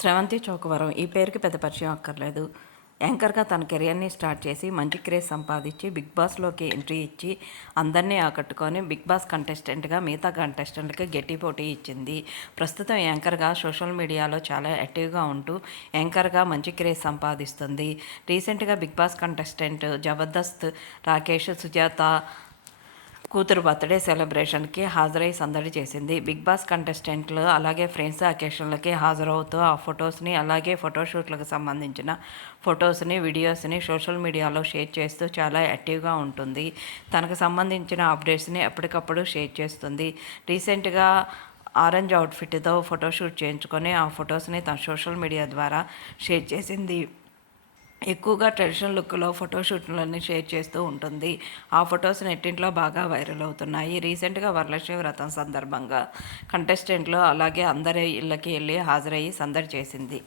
స్రవంతి చోకవరం ఈ పేరుకి పెద్ద పరిచయం అక్కర్లేదు. యాంకర్గా తన కెరియర్ని స్టార్ట్ చేసి మంచి క్రేజ్ సంపాదించి బిగ్ బాస్లోకి ఎంట్రీ ఇచ్చి అందరినీ ఆకట్టుకొని బిగ్ బాస్ కంటెస్టెంట్గా మిగతా కంటెస్టెంట్కి గట్టి పోటీ ఇచ్చింది. ప్రస్తుతం యాంకర్గా సోషల్ మీడియాలో చాలా యాక్టివ్గా ఉంటూ యాంకర్గా మంచి క్రేజ్ సంపాదిస్తుంది. రీసెంట్గా బిగ్ బాస్ కంటెస్టెంట్ జబర్దస్త్ రాకేష్ సుజాత కూతురు బర్త్డే సెలబ్రేషన్కి హాజరై సందడి చేసింది. బిగ్ బాస్ కంటెస్టెంట్లు అలాగే ఫ్రెండ్స్ అకేషన్లకి హాజరవుతూ ఆ ఫొటోస్ని అలాగే ఫోటోషూట్లకు సంబంధించిన ఫొటోస్ని వీడియోస్ని సోషల్ మీడియాలో షేర్ చేస్తూ చాలా యాక్టివ్గా ఉంటుంది. తనకు సంబంధించిన అప్డేట్స్ని ఎప్పటికప్పుడు షేర్ చేస్తుంది. రీసెంట్గా ఆరెంజ్ అవుట్ఫిట్తో ఫోటోషూట్ చేయించుకొని ఆ ఫొటోస్ని తన సోషల్ మీడియా ద్వారా షేర్ చేసింది. ఎక్కువగా ట్రెడిషనల్ లుక్లో ఫోటోషూట్లన్నీ షేర్ చేస్తూ ఉంటుంది. ఆ ఫొటోస్ నెట్టింట్లో బాగా వైరల్ అవుతున్నాయి. రీసెంట్గా వరలక్ష్మి వ్రతం సందర్భంగా కంటెస్టెంట్లు అలాగే అందరి ఇళ్ళకి వెళ్ళి హాజరయ్యి సందడి చేసింది.